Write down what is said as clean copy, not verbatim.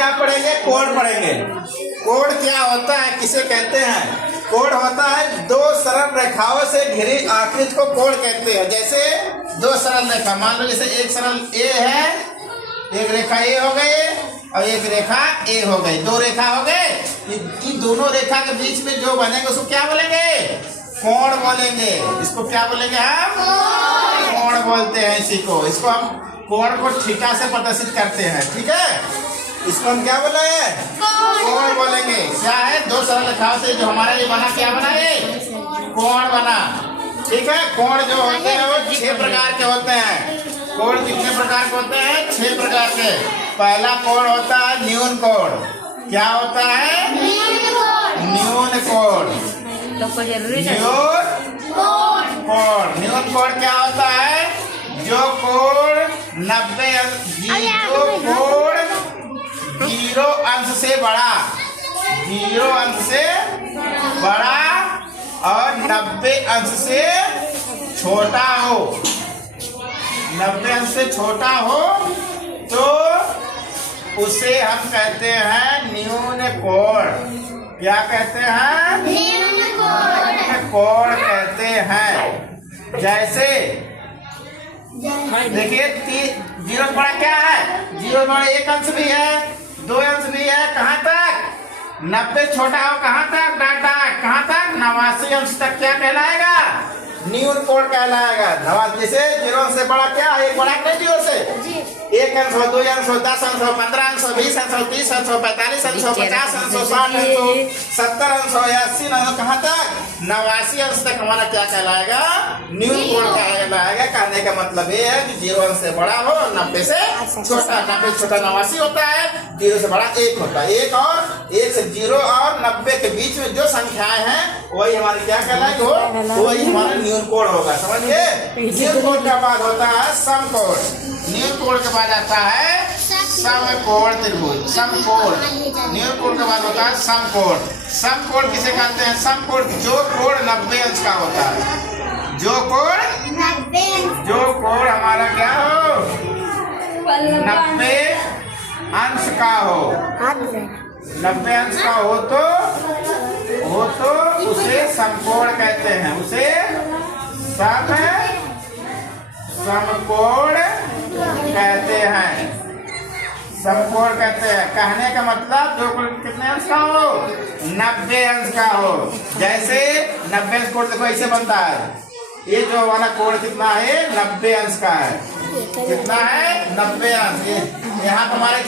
क्या पढ़ेंगे? कोण पढ़ेंगे। कोण क्या होता है, किसे कहते हैं? कोण होता है दो सरल रेखाओं से घिरी आकृति को कोण कहते हैं। जैसे दो सरल रेखा, मान लो जैसे एक सरल ए है, एक रेखा ए हो गई और एक रेखा ए हो गई, दो रेखा हो गए। इन दोनों रेखा के बीच में जो बनेंगे उसको क्या बोलेंगे? कोण बोलेंगे। इसको क्या बोलेंगे? हम कोण बोलते हैं इसी को। इसको हम कोण को थीटा से प्रदर्शित करते हैं, ठीक है। इसको हम क्या बोले? कोण बोलेंगे। क्या है? दो सरल रेखाओं से जो हमारा ये बना, क्या बना? ये कोण बना, ठीक है। कोण जो होते हैं वो 6 प्रकार के होते हैं। कोण कितने प्रकार के होते हैं? 6 प्रकार के। पहला कोण होता है न्यून कोण। क्या होता है? न्यून कोण। न्यून कोण क्या होता है? जो कोण 90 जीरो अंश से बड़ा, 0 अंश से बड़ा और 90 अंश से छोटा हो, 90 अंश से छोटा हो तो उसे हम कहते हैं न्यून कोण। क्या कहते हैं? न्यून कोण कहते हैं। जैसे देखिए 0 से बड़ा क्या है? 0 से बड़ा 1 अंश भी है, 2 अंश भी है। कहाँ तक? 90 छोटा हो कहाँ तक? डाटा कहाँ तक? 89 अंश तक क्या कहलाएगा? न्यून कोण कहलाएगा। 89 से 0 से बड़ा क्या है? 1 बड़ा नहीं 0 से? 1 अंश हो, 2 अंश हो, 10 अंश हो, 15 अंश हो, 20 अंश हो, 30 अंश हो, 45 अंश हो, 50 अंश हो, 60 अंश हो, 70 अंश हो या 80 अंश हो, कहाँ तक? 89 अंश तक हमारा क्या कहलाएगा? न्यून कोण कहलाएगा। कहने का मतलब ये है कि 0 अंश से बड़ा हो, 90 से छोटा। 90 छोटा 89 होता है, 0 से बड़ा 1 होता है। 1 से 0 और 90 के बीच में जो संख्याएं हैं वही हमारी क्या कहलाएगी? वही हमारा न्यून कोण होगा। समझिए। न्यून कोण के बाद होता है समकोण। न्यून कोण के बाद आता है समकोण त्रिभुज, समकोण। न्यून कोण के बाद होता है समकोण। समकोण किसे कहते हैं? समकोण जो कोण 90 अंश का होता है। जो कोण हमारा क्या हो? 90 अंश का हो। 90 अंश का हो तो उसे समकोण कहते हैं। उसे समकोण कहते हैं। समकोण कहते हैं। कहने का मतलब जो कितने अंश का हो? 90 अंश का हो। जैसे 90 अंश कोण देखो ऐसे बनता है। ये जो वाला कोण कितना है? 90 अंश का है। कितना है? 90 अंश। यहाँ पर हमारे